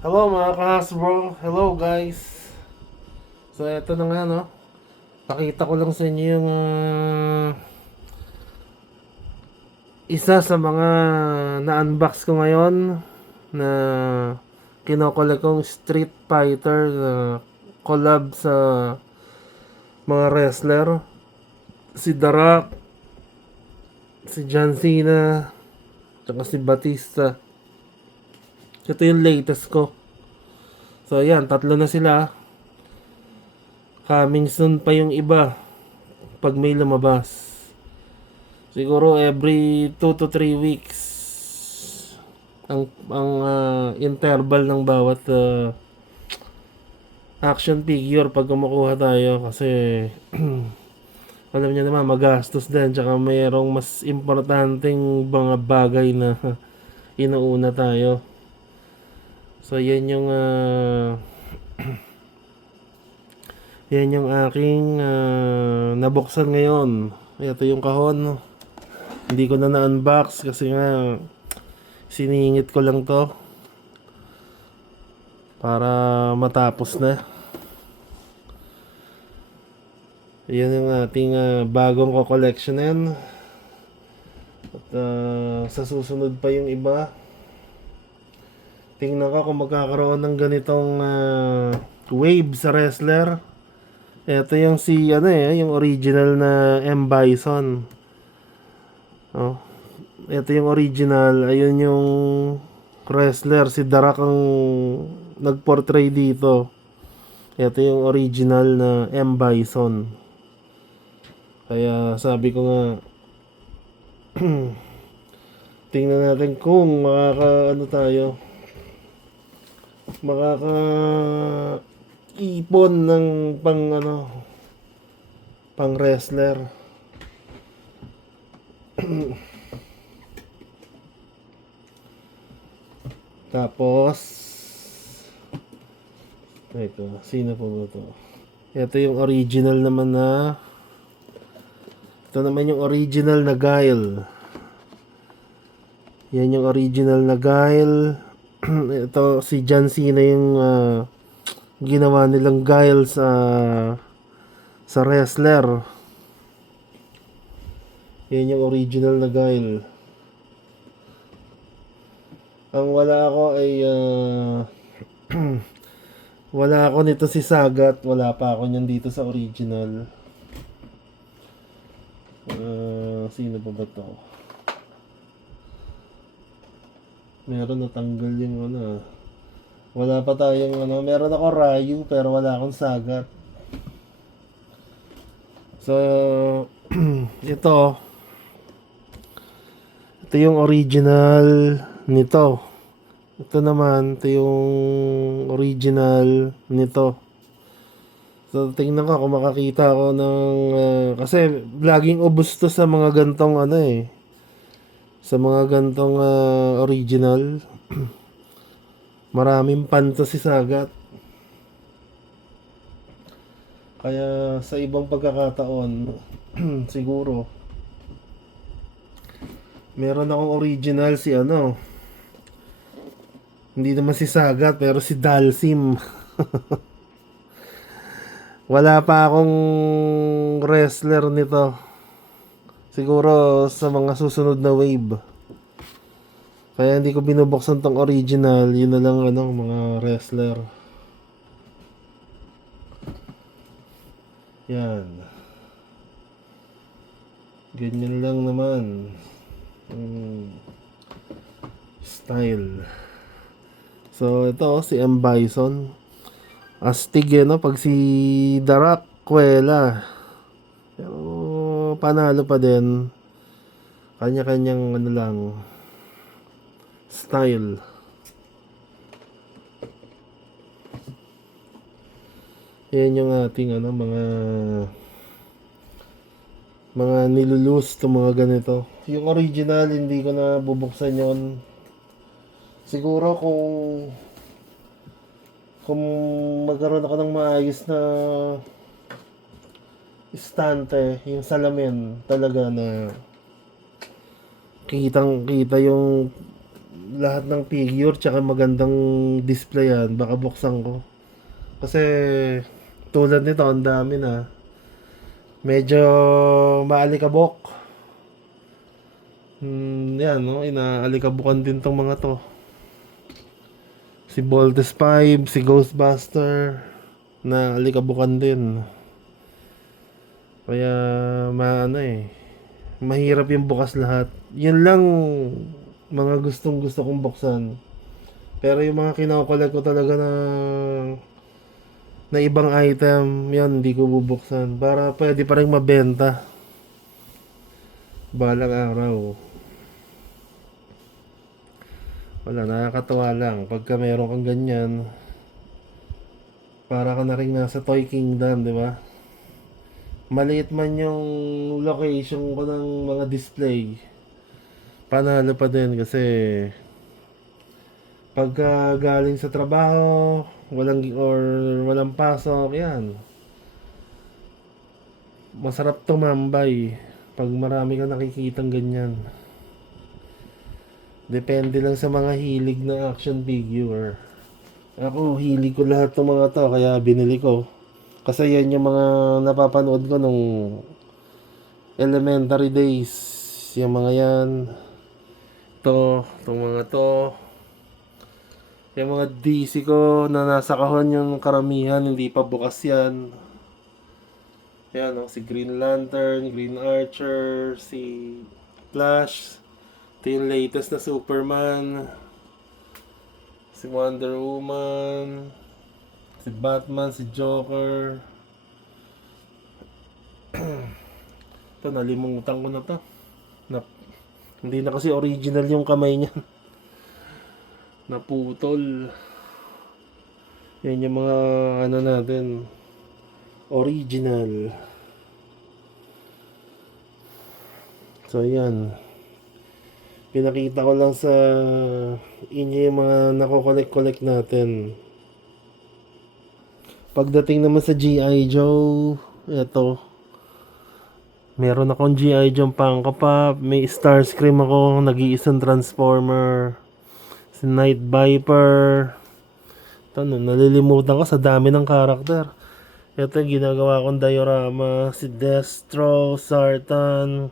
Hello mga ka-Hasbro. Hello guys. So eto na nga no. Pakita ko lang sa inyo yung isa sa mga na-unbox ko ngayon na kinokolek kong Street Fighter na collab sa mga wrestler. Si The Rock, si John Cena, tsaka si Batista. Ito yung latest ko. So ayan, tatlo na sila. Coming soon pa yung iba pag may lumabas. Siguro every 2 to 3 weeks ang interval ng bawat action figure pag kumukuha tayo kasi alam niyo naman magastos din tsaka mayroong mas importanteng mga bagay na inuuna tayo. So yan yung aking nabuksan ngayon. Ito yung kahon. Hindi ko na na-unbox kasi nga siningit ko lang to para matapos na. Yan yung ating bagong ko-collectionin. At sa susunod pa yung iba. Tingnan ko kung magkakaroon ng ganitong wave sa wrestler. Ito yung yung original na M. Bison. Oh. Ito yung original. Ayun yung wrestler. Si The Rock ang nag-portray dito. Ito yung original na M. Bison. Kaya sabi ko nga tingnan natin kung makaka ipon ng pang wrestler. Tapos ito, sino po ba to? Ito yung original naman na ito naman yung original na Guile. Yan yung original na Guile. Ito si John Cena yung ginawa nilang Guile sa wrestler. Yan yung original na Guile. Ang wala ako ay wala ako nito si Sagat. Wala pa ako niyan dito sa original. Sino pa ba to? Meron natanggal yung wala pa tayong meron ako Ryu pero wala akong Sagat. So ito yung original nito. Ito naman, ito yung original nito. So tingnan ko kung makakita ako ng kasi laging ubos to sa mga gantong sa mga gantong original. Maraming pan to si Sagat. Kaya sa ibang pagkakataon siguro meron akong original si hindi naman si Sagat pero si Dalsim. Wala pa akong wrestler nito. Siguro sa mga susunod na wave. Kaya hindi ko binubuksan tong original. Yun na lang mga wrestler. Yan. Ganyan lang naman. Style. So ito si M. Bison. Astig pag si The Rock, kwela. Pero panalo pa din. Kanya-kanyang lang style. Yan yung ating mga nilulus to mga ganito. Yung original hindi ko na bubuksan yon. Siguro kung magkaroon ako ng maayos na istante, yung salamin talaga na kitang kita yung lahat ng figure tsaka magandang display yan, baka buksan ko. Kasi tulad nito, ang dami na. Medyo maalikabok. Yan, no? Inaalikabukan din tong mga to. Si Voltes 5, si Ghostbuster, na alikabukan din. Kaya, mahirap yung bukas lahat. Yun lang, mga gustong gusto kong buksan. Pero yung mga kinokollect ko talaga na ibang item, yan, hindi ko bubuksan. Para pwede pa rin mabenta. Balang araw. Wala, nakakatawa lang. Pagka meron kang ganyan, para ka na rin nasa Toy Kingdom, di ba? Maliit man yung location ko ng mga display, panalo pa din kasi pagka galing sa trabaho, walang pasok, yan. Masarap tumambay pag marami kang nakikitang ganyan. Depende lang sa mga hilig na action figure. Ako, hilig ko lahat ng mga to, kaya binili ko. Kasi yan yung mga napapanood ko nung elementary days. Yung mga yan. Itong mga to. Yung mga DC ko na nasa kahon yung karamihan, hindi pa bukas yan. Yan, no? Si Green Lantern, Green Archer, si Flash. Ito yung latest na Superman. Si Wonder Woman. Si Batman, si Joker. Ito, nalimutan ko na to. Hindi na kasi original yung kamay niya. Naputol. Yan yung mga natin. Original. So, yan. Pinakita ko lang sa inyo yung mga nakokolek-kolek natin. Pagdating naman sa G.I. Joe, eto. Meron akong G.I. Joe Funko Pop, may Starscream ako, nag-iisang Transformer, si Night Viper. Ito, nalilimutan ko sa dami ng karakter. Ito yung ginagawa kong diorama, si Destro, Sartan,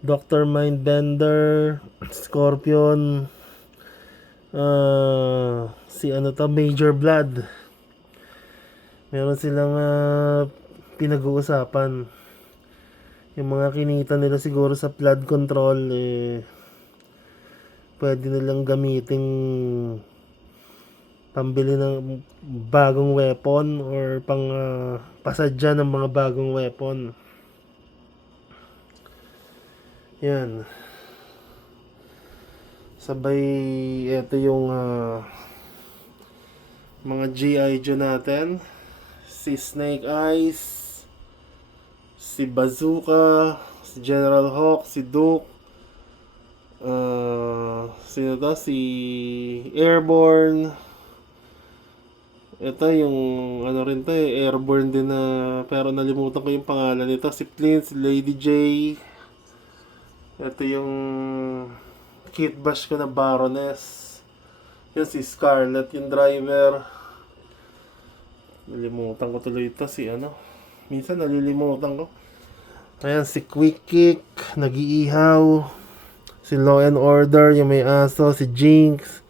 Dr. Mindbender, Scorpion, si Major Blood. Meron silang pinag-uusapan. Yung mga kinita nila siguro sa flood control, pwede nilang gamitin pambili ng bagong weapon or pang pasadya ng mga bagong weapon. Yan. Sabay, ito yung mga G.I. Joe natin. Si Snake Eyes, si Bazooka, si General Hawk, si Duke, sino to? Si Airborne. Ito yung rin to Airborne din na, pero nalimutan ko yung pangalan nito. Si Flint, si Lady J. Ito yung Kit Bash ko na Baroness. Yun si Scarlet yung driver. Nalimutan ko tuloy ito si minsan nalilimutan ko. Ayan si Quick Kick, nag-iihaw. Si Law and Order, yung may aso. Si Jinx,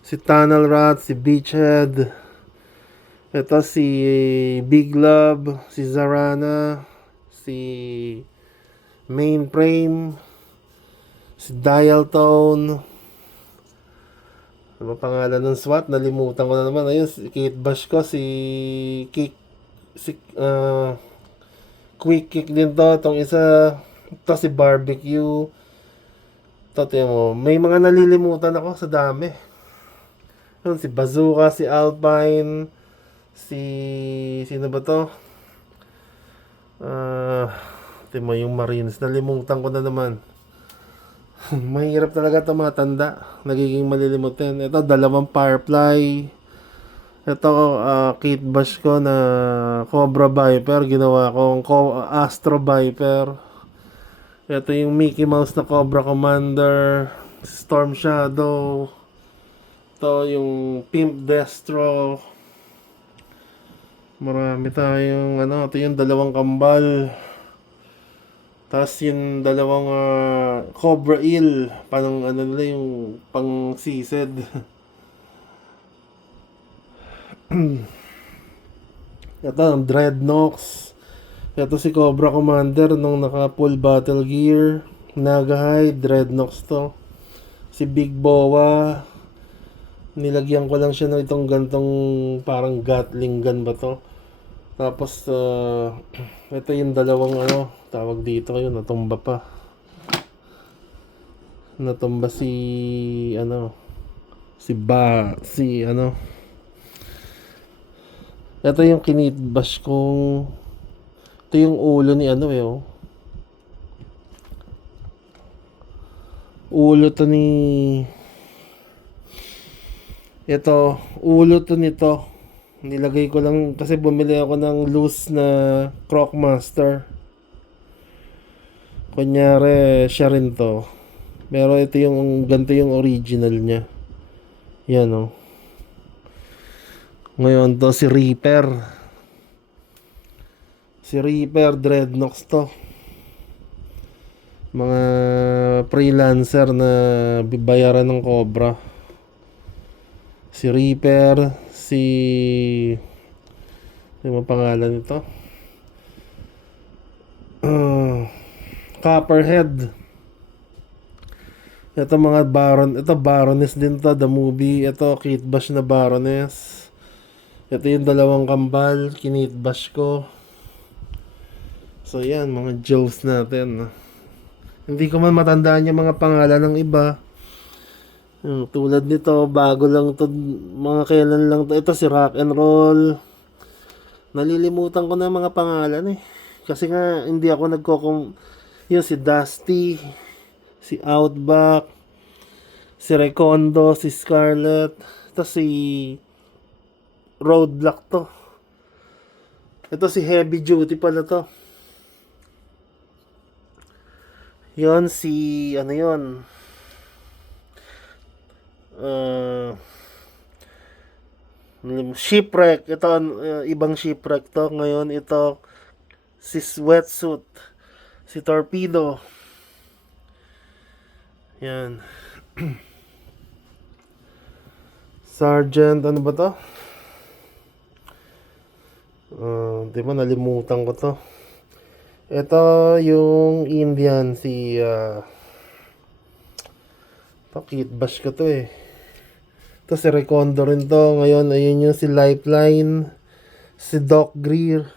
si Tunnel Rat, si Beachhead. Ito si Big Love, si Zarana, si Mainframe, si Dial Tone. Ano pangalan ng SWAT? Nalimutan ko na naman. Ayun, si Kate Bash ko, si Quick Kick din to. Itong isa, ito si Barbecue. Ito, mo. May mga nalilimutan ako sa dami. Ayun, si Bazooka, si Alpine, sino ba to? Mo yung Marines. Nalimutan ko na naman. Mahirap talaga ito mga tanda. Nagiging malilimutin. Ito, dalawang Firefly. Ito, Kate Bash ko na Cobra Viper. Ginawa kong Astro Viper. Ito yung Mickey Mouse na Cobra Commander. Storm Shadow. Ito yung Pimp Destro. Marami tayong ano, ito yung dalawang kambal. Tapos yung dalawang Cobra Eel. Parang ano nila yung pang sised. Ito ang Dreadnoks. Ito si Cobra Commander nung naka full battle gear. Naga High, Dreadnoks to. Si Big Boa. Nilagyan ko lang siya ng itong gantong parang Gatling gun ba to. Tapos ito yung dalawang ano, tawag dito kayo, natumba pa. Natumba si ano, si ano. Ito yung kinitbash kong, ito yung ulo ni ano oh. Ulo to ni, ito, ulo to nito. Nilagay ko lang kasi bumili ako ng loose na Crocmaster. Kunyari, siya rin to. Pero ito yung, ganito yung original niya. Yan oh. Ngayon to si Reaper. Si Reaper Dreadnoks to. Mga freelancer na bibayaran ng Cobra. Si Reaper, si ano yung pangalan nito? Copperhead. Ito mga Baron, ito Baroness din to, the movie. Ito Kitbash na Baroness. Ito yung dalawang kambal, kinitbash ko. So yan, mga Joes natin. Hindi ko man matandaan yung mga pangalan ng iba. Tulad nito, bago lang to, mga kailan lang to. Ito si Rock and Roll. Nalilimutan ko na mga pangalan eh. Kasi nga, hindi ako yung si Dusty, si Outback, si Recondo, si Scarlet. Ito si Roadblock to. Ito si Heavy Duty pala to. Yon si ano yon. Shipwreck. Ito ibang shipwreck to. Ngayon ito si Sweatsuit, si Torpedo. Yan. Sergeant, ano ba to? Di ba nalimutan ko to. Ito yung Indian, si to, Kitbash ko to eh. Ito si Recondo rin to. Ngayon, ayun yung si Lifeline, si Doc Greer.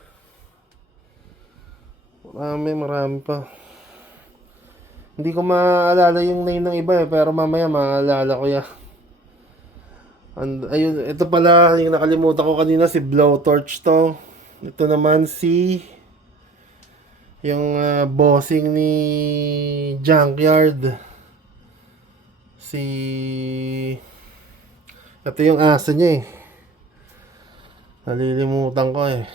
Marami pa. Hindi ko maalala yung name ng iba eh, pero mamaya maalala ko yan. Ayun, ito pala yung nakalimutan ko kanina, si Blowtorch to. Ito naman si yung bossing ni Junkyard. Ito yung aso niya eh. Nalilimutan ko eh.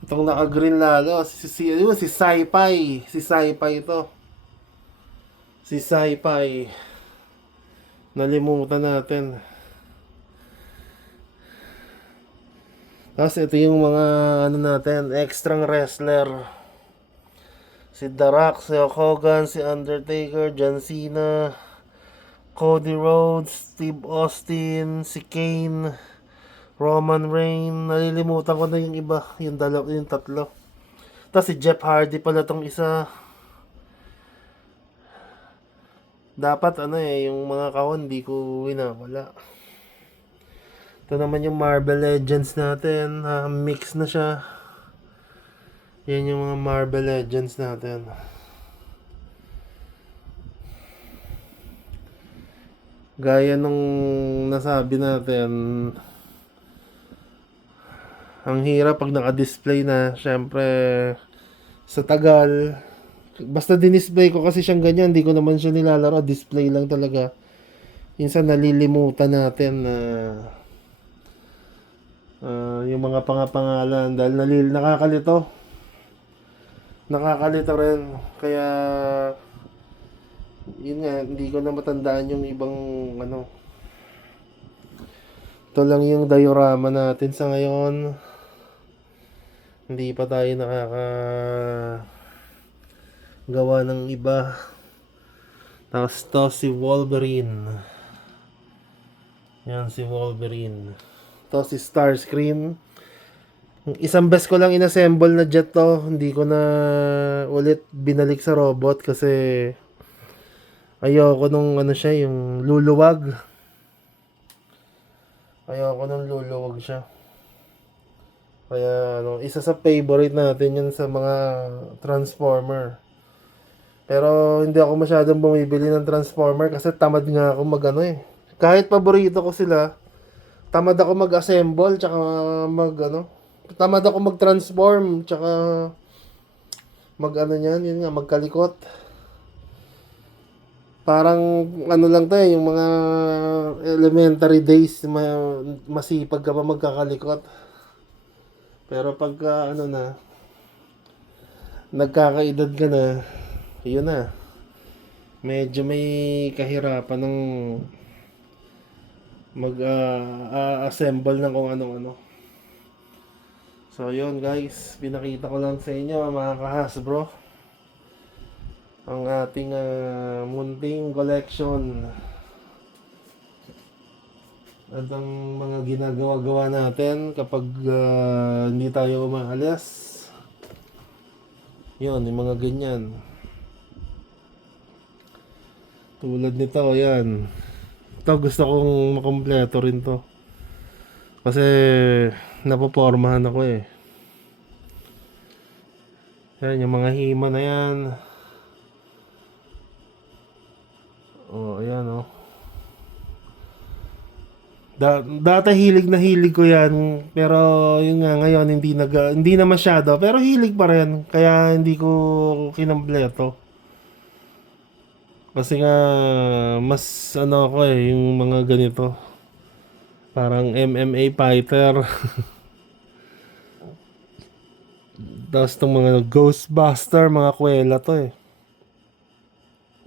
Itong naka-green lalo, si Sci-Fi. Si Sci-Fi ito. Si Sci-Fi. Nalimutan natin. Tapos ito yung mga ano natin, extra wrestler. Si The Rock, si Hulk Hogan, si Undertaker, John Cena, Cody Rhodes, Steve Austin, si Kane, Roman Reigns. Nalilimutan ko na yung iba, yung tatlo. Tapos si Jeff Hardy pala tong isa. Dapat ano eh, yung mga kahon di ko winawala. Ito naman yung Marvel Legends natin. Mix na siya. Yan yung mga Marvel Legends natin. Gaya nung nasabi natin, ang hirap pag naka-display na. Syempre, sa tagal, basta dinisplay ko kasi siyang ganyan, hindi ko naman siya nilalaro. Display lang talaga. Minsan nalilimutan natin na yung mga pangalan dahil nakakalito rin, kaya Yun nga, hindi ko na matandaan yung ibang ano. Ito lang yung diorama natin sa ngayon. Hindi pa tayo gawa ng iba. Tapos to si Wolverine. Yan si Wolverine. To si Starscream. Isang beses ko lang inassemble na jet to. Hindi ko na ulit binalik sa robot kasi ayoko nung ano siya, yung luluwag. Ayoko nung luluwag siya. Kaya ano, isa sa favorite natin yun sa mga Transformer. Pero hindi ako masyadong bumibili ng Transformer kasi tamad nga ako mag ano eh. Kahit paborito ko sila, tamad ako mag-assemble tsaka mag ano, tamad ako mag-transform tsaka mag ano niyan, yun nga magkalikot. Parang ano lang 'to eh, yung mga elementary days masipag ka pa magkakalikot. Pero pagka ano na, nagkakaedad ka na, yun na. Medyo may kahirapan ng mag-assemble ng kung ano-ano. So yun guys, pinakita ko lang sa inyo mga ka-Hasbro ang ating munting collection at ang mga ginagawa-gawa natin kapag hindi tayo umaalis. Yun, yung mga ganyan. Tulad nito, yan. Ito gusto kong makompleto rin to. Kasi napopormahan ako eh. Yan, yung mga hima na yan. Oh, ayan oh. Dati hilig na hilig ko yan, pero yun nga ngayon hindi na masyado, pero hilig pa rin kaya hindi ko kinompleto. Kasi nga mas ano ako eh yung mga ganito. Parang MMA fighter. Tapos itong mga Ghostbuster, mga kwela to eh.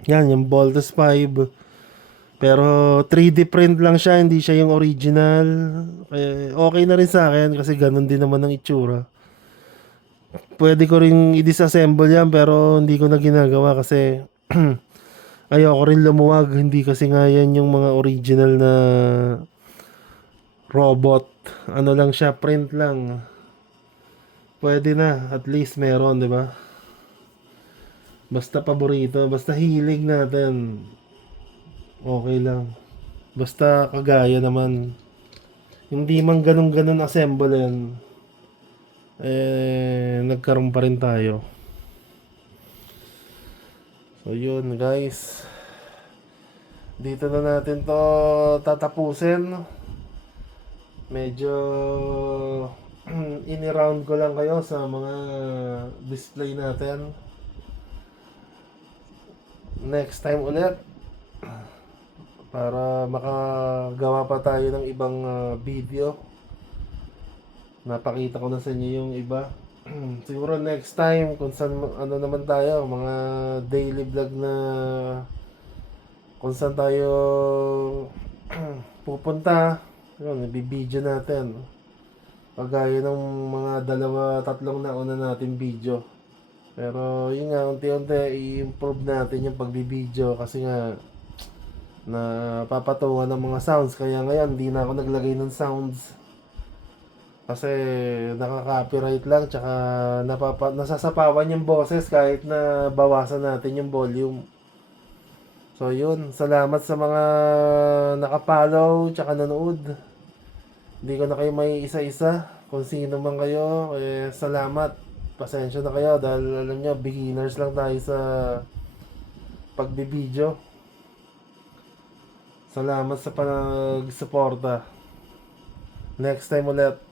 Yan, yung Voltes 5. Pero 3D print lang siya, hindi siya yung original. Kaya okay na rin sa akin kasi ganun din naman ang itsura. Pwede ko rin i-disassemble yan pero hindi ko na ginagawa kasi ayoko rin lumuwag. Hindi kasi nga yan yung mga original na robot. Ano lang siya, print lang. Pwede na, at least meron, di ba? Basta paborito, basta hilig natin. Okay lang. Basta kagaya naman. Hindi man ganun-ganun assemble yan. Nagkaroon pa rin tayo. So yun guys. Dito na natin to tatapusin. Medyo ini-round ko lang kayo sa mga display natin. Next time ulit para makagawa pa tayo ng ibang video. Napakita ko na sa inyo yung iba. Siguro next time kung saan ano naman tayo, mga daily vlog na kung saan tayo pupunta. Yun, ibibideo natin. Pagaya ng mga tatlong nauna natin video. Pero yun nga, unti-unti i-improve natin yung pagbibideo kasi nga napapatungan ng mga sounds. Kaya ngayon, hindi na ako naglagay ng sounds. Kasi nakaka-copyright lang, tsaka nasasapawan yung boses kahit na bawasan natin yung volume. So yun, salamat sa mga nakapollow, tsaka nanood. Hindi ko na kayo may isa-isa. Kung sino man kayo, salamat. Pasensya na kayo dahil alam nyo, beginners lang tayo sa pagbibideo. Salamat sa pag-suporta. Next time ulit.